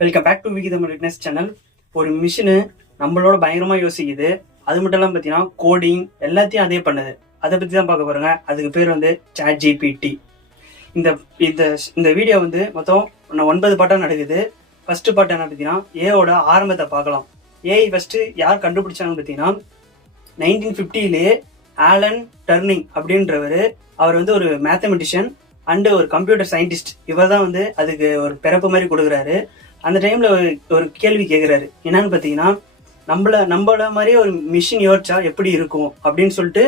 Welcome back to Viki Tamil fitness channel. ஒரு machine நம்மளோட பயங்கரமா யோசிக்குது. அது மட்டும் இல்லாமல் பார்த்தீங்கன்னா கோடிங் எல்லாத்தையும் அதே பண்ணுது. அதை பற்றி தான் பார்க்க போறோங்க. அதுக்கு பேர் வந்து ChatGPT. இந்த இந்த இந்த வீடியோ வந்து மொத்தம் 9 பாட்டாக நடக்குது. ஃபர்ஸ்ட் பார்ட் என்ன பார்த்தீங்கன்னா ஏவோட ஆரம்பத்தை பார்க்கலாம். ஏஐ ஃபர்ஸ்ட் யார் கண்டுபிடிச்சாங்கன்னு பார்த்தீங்கன்னா 1950 ஆலன் டர்னிங் அப்படின்றவர். அவர் வந்து ஒரு மேத்தமெட்டிஷியன் அண்டு ஒரு கம்ப்யூட்டர் சயின்டிஸ்ட். இவர் தான் வந்து அதுக்கு ஒரு பிறப்பு மாதிரி கொடுக்குறாரு. அந்த டைம்ல ஒரு கேள்வி கேட்குறாரு. என்னன்னு பார்த்தீங்கன்னா நம்மள மாதிரியே ஒரு மிஷின் யோசிச்சா எப்படி இருக்கும் அப்படின்னு சொல்லிட்டு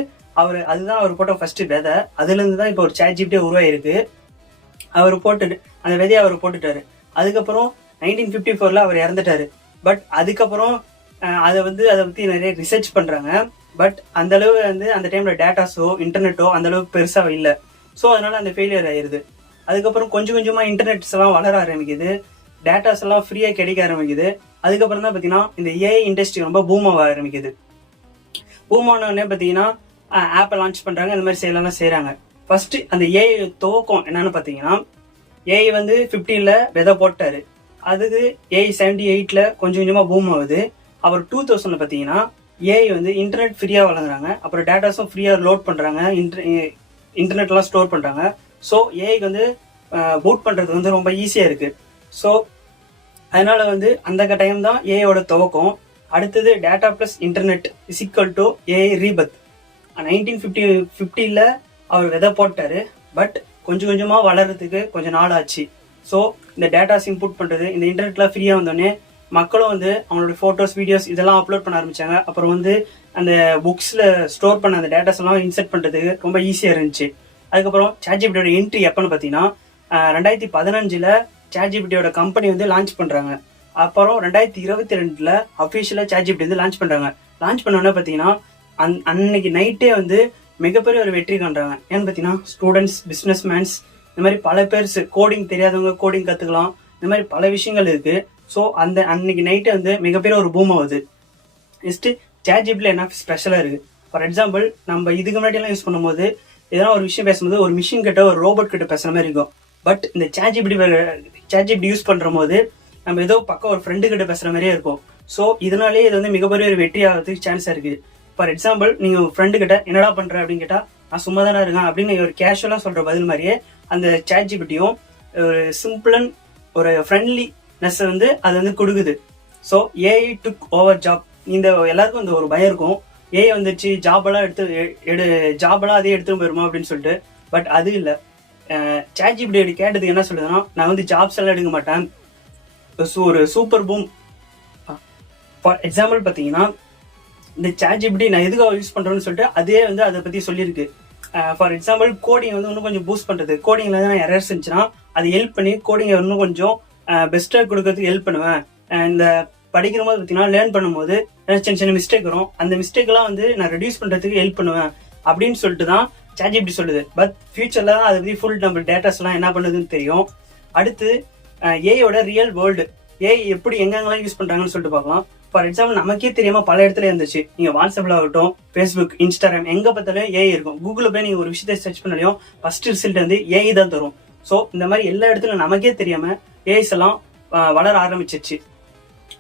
அதுதான் அவர் போட்ட ஃபர்ஸ்ட் விதை. அதுலேருந்து தான் இப்போ ஒரு ChatGPT உருவாயிருக்கு. அவர் போட்டுட்டு அந்த விதையை அவர் போட்டுட்டாரு. அதுக்கப்புறம் 1954 அவர் இறந்துட்டாரு. பட் அதுக்கப்புறம் அதை பற்றி நிறைய ரிசர்ச் பண்ணுறாங்க. பட் அந்த அளவு வந்து அந்த டைம்ல டேட்டாஸோ இன்டர்நெட்டோ அந்த அளவுக்கு பெருசாக இல்லை. ஸோ அதனால அந்த ஃபெயிலியர் ஆயிடுது. அதுக்கப்புறம் கொஞ்சம் கொஞ்சமாக இன்டர்நெட்ஸ் எல்லாம் வளர ஆரம்பிக்குது. டேட்டாஸ் எல்லாம் ஃப்ரீயாக கிடைக்க ஆரம்பிக்குது. அதுக்கப்புறம் தான் பார்த்தீங்கன்னா இந்த ஏஐ இண்டஸ்ட்ரி ரொம்ப பூம் ஆக ஆரம்பிக்குது. பூம் ஆனோடனே பார்த்தீங்கன்னா ஆப்பை லான்ச் பண்ணுறாங்க. இந்த மாதிரி செயலெல்லாம் செய்கிறாங்க. ஃபர்ஸ்ட் அந்த ஏஐ துவக்கம் என்னன்னு பார்த்தீங்கன்னா ஏஐ வந்து 15 விதை போட்டாரு. அதுக்கு ஏஐ 78 கொஞ்சம் கொஞ்சமாக பூம் ஆகுது. அப்புறம் 2000 பார்த்தீங்கன்னா ஏஐ வந்து இன்டர்நெட் ஃப்ரீயாக வழங்குறாங்க. அப்புறம் டேட்டாஸும் ஃப்ரீயாக லோட் பண்ணுறாங்க. இன்டர்நெட்லாம் ஸ்டோர் பண்ணுறாங்க. ஸோ ஏஐக்கு வந்து பூட் பண்ணுறது வந்து ரொம்ப ஈஸியாக இருக்குது. ஸோ அதனால வந்து அந்த டைம் தான் ஏஐயோட துவக்கம். அடுத்தது data plus internet is equal to AI rebirth. 1950 அவர் விதை போட்டார். பட் கொஞ்சம் கொஞ்சமாக வளர்கிறதுக்கு கொஞ்சம் நாள் ஆச்சு. ஸோ இந்த டேட்டாஸ் இன்புட் பண்ணுறது, இந்த இன்டர்நெட்லாம் ஃப்ரீயாக வந்தோடனே மக்களும் வந்து அவங்களோட ஃபோட்டோஸ் வீடியோஸ் இதெல்லாம் அப்லோட் பண்ண ஆரம்பித்தாங்க. அப்புறம் வந்து அந்த புக்ஸில் ஸ்டோர் பண்ண அந்த டேட்டாஸ் எல்லாம் இன்சர்ட் பண்ணுறதுக்கு ரொம்ப ஈஸியாக இருந்துச்சு. அதுக்கப்புறம் ChatGPTயோட என்ட்ரி எப்போன்னு பார்த்தீங்கன்னா 2015 ChatGPTயோட கம்பெனி வந்து லான்ச் பண்ணுறாங்க. அப்புறம் 2022 அஃபிஷியலாக ChatGPT வந்து லான்ச் பண்ணுறாங்க. லான்ச் பண்ணோன்னே பார்த்தீங்கன்னா அன்னைக்கு நைட்டே வந்து மிகப்பெரிய ஒரு வெற்றி காண்றாங்க. ஏன்னு பார்த்தீங்கன்னா ஸ்டூடெண்ட்ஸ், பிஸ்னஸ் மேன்ஸ், இந்த மாதிரி பல பேர் கோடிங் தெரியாதவங்க கோடிங் கற்றுக்கலாம். இந்த மாதிரி பல விஷயங்கள் இருக்குது. ஸோ அன்னைக்கு நைட்டே வந்து மிகப்பெரிய ஒரு பூம் ஆகுது. நெக்ஸ்ட்டு ChatGPT என்ன ஸ்பெஷலாக இருக்குது. ஃபார் எக்ஸாம்பிள் நம்ம இதுக்கு முன்னாடியெல்லாம் யூஸ் பண்ணும்போது எதனா ஒரு விஷயம் பேசும்போது ஒரு மிஷின் கிட்ட ஒரு ரோபோட் கிட்ட பேசுகிற மாதிரி இருக்கும். பட் இந்த ChatGPT யூஸ் பண்ணுற போது நம்ம ஏதோ பக்கம் ஒரு ஃப்ரெண்டு கிட்ட பேசுகிற மாதிரியே இருக்கும். ஸோ இதனாலே இது வந்து மிகப்பெரிய ஒரு வெற்றி ஆகிறதுக்கு சான்ஸாக இருக்குது. ஃபார் எக்ஸாம்பிள் நீங்கள் உங்கள் ஃப்ரெண்டு கிட்ட என்னடா பண்ணுற அப்படின்னு கேட்டால் நான் சும்மா தானே இருக்கேன் அப்படின்னு ஒரு கேஷுவலாக சொல்கிற பதில் மாதிரியே அந்த ChatGPTயும் ஒரு சிம்பிள் அண்ட் ஒரு ஃப்ரெண்ட்லினஸ்ஸை வந்து அது வந்து கொடுக்குது. So AI took over job. இந்த எல்லாருக்கும் இந்த ஒரு பயம் இருக்கும். ஏஐ வந்துச்சு ஜாபெல்லாம் ஜாபெல்லாம் அதே எடுத்துட்டு போயிருமா அப்படின்னு சொல்லிட்டு. பட் அது இல்லை. ChatGPT கேட்டதுக்கு என்ன சொல்லுதுன்னா, நான் வந்து ஜாப்ஸ் எல்லாம் எடுக்க மாட்டேன், ஒரு சூப்பர் பூம். ஃபார் எக்ஸாம்பிள் பார்த்தீங்கன்னா இந்த ChatGPT நான் எதுக்காக யூஸ் பண்ணுறேன்னு சொல்லிட்டு அதே வந்து அதை பற்றி சொல்லியிருக்கு. ஃபார் எக்ஸாம்பிள் கோடிங் வந்து இன்னும் கொஞ்சம் பூஸ்ட் பண்ணுறது. கோடிங்கில் தான் எரர்ஸ் இருந்துச்சுன்னா அது ஹெல்ப் பண்ணி கோடிங்கை இன்னும் கொஞ்சம் பெஸ்ட்டாக கொடுக்கறதுக்கு ஹெல்ப் பண்ணுவேன். இந்த படிக்கிற போது பார்த்தீங்கன்னா லேர்ன் பண்ணும்போது சின்ன சின்ன மிஸ்டேக் வரும். அந்த மிஸ்டேக்லாம் வந்து நான் ரெடியூஸ் பண்ணுறதுக்கு ஹெல்ப் பண்ணுவேன் அப்படின்னு சொல்லிட்டு தான் ChatGPT சொல்லுது. பட் ஃபியூச்சரில் தான் அதை பற்றி ஃபுல் நம்ம டேட்டாஸ்லாம் என்ன பண்ணுதுன்னு தெரியும். அடுத்து ஏஐயோட ரியல் வேர்ல்டு, ஏஐ எப்படி எங்கெங்கெல்லாம் யூஸ் பண்ணுறாங்கன்னு சொல்லிட்டு பார்க்கலாம். ஃபார் எக்ஸாம்பிள் நமக்கே தெரியாமல் பல இடத்துல இருந்துச்சு. நீங்கள் வாட்ஸ்அப்பில் ஆகட்டும், ஃபேஸ்புக், இன்ஸ்டாகிராம், எங்கே பார்த்தாலும் ஏஐ இருக்கும். கூகுளில் போய் நீங்கள் ஒரு விஷயத்தை சர்ச் பண்ணலையும் ஃபர்ஸ்ட் ரிசல்ட் வந்து ஏஐ தான் தரும். ஸோ இந்த மாதிரி எல்லா இடத்துலையும் நமக்கே தெரியாமல் ஏஐஸ் எல்லாம் வளர ஆரம்பிச்சிருச்சு.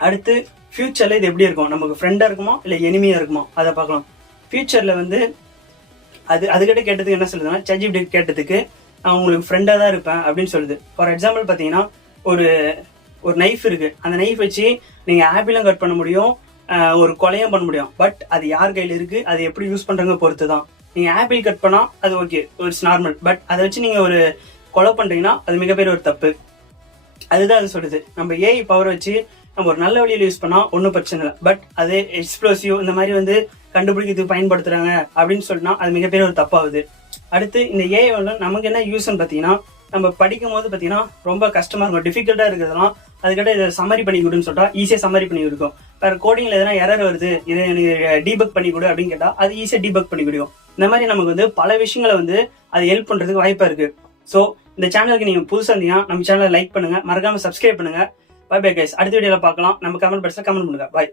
அடுத்து ஃபியூச்சரில் இது எப்படி இருக்கும், நமக்கு ஃப்ரெண்டாக இருக்குமா இல்லை எனிமியாக இருக்குமா அதை பார்க்கலாம். ஃபியூச்சரில் வந்து அதுக்கிட்ட கேட்டதுக்கு என்ன சொல்லுதுன்னா, ChatGPT கேட்டதுக்கு நான் உங்களுக்கு ஃப்ரெண்டாக தான் இருப்பேன் அப்படின்னு சொல்லுது. ஃபார் எக்ஸாம்பிள் பார்த்தீங்கன்னா ஒரு நைஃப் இருக்குது. அந்த நைஃப் வச்சு நீங்கள் ஆப்பிளும் கட் பண்ண முடியும், ஒரு கொலையும் பண்ண முடியும். பட் அது யார் கையில் இருக்குது, அது எப்படி யூஸ் பண்ணுறாங்க பொறுத்து தான். நீங்கள் ஆப்பிள் கட் பண்ணால் அது ஓகே, இட்ஸ் நார்மல். பட் அதை வச்சு நீங்கள் ஒரு கொலை பண்ணுறீங்கன்னா அது மிகப்பெரிய ஒரு தப்பு. அதுதான் அது சொல்லுது. நம்ம ஏஐ பவர் வச்சு நம்ம ஒரு நல்ல வழியில் யூஸ் பண்ணால் ஒன்றும் பிரச்சனை இல்லை. பட் அது எக்ஸ்ப்ளோசிவ் இந்த மாதிரி வந்து கண்டுபிடிக்கிறதுக்கு பயன்படுத்துகிறாங்க அப்படின்னு சொன்னால் அது மிகப்பெரிய ஒரு தப்பாகுது. அடுத்து இந்த ஏஐ வந்து நமக்கு என்ன யூஸ்ன்னு பார்த்தீங்கன்னா, நம்ம படிக்கும் போது பார்த்தீங்கன்னா ரொம்ப கஷ்டமாக இருக்கும், டிஃபிகல்ட்டாக இருக்கிறதுலாம் அதுக்கிட்ட இதை சம்மரி பண்ணி கொடுன்னு சொல்லிட்டா ஈஸியாக சம்மரி பண்ணி கொடுக்கும். வேறு கோடிங்கில் எதனா எரர் வருது, இதை எனக்கு டீபக் பண்ணி கொடு அப்படின்னு கேட்டால் அது ஈஸியாக டீபக் பண்ணி கொடுக்கும். இந்த மாதிரி நமக்கு வந்து பல விஷயங்களை வந்து அது ஹெல்ப் பண்ணுறதுக்கு வாய்ப்பாக இருக்குது. ஸோ இந்த சேனலுக்கு நீங்கள் புதுசாக இருந்தீங்கன்னா நம்ம சேனலை லைக் பண்ணுங்கள், மறக்காமல் சப்ஸ்கிரைப் பண்ணுங்கள். Bye bye guys. அடுத்த வீடியோவில் பார்க்கலாம். நம்ம கமெண்ட் பாக்ஸில் கமெண்ட் பண்ணுங்கள். பாய்.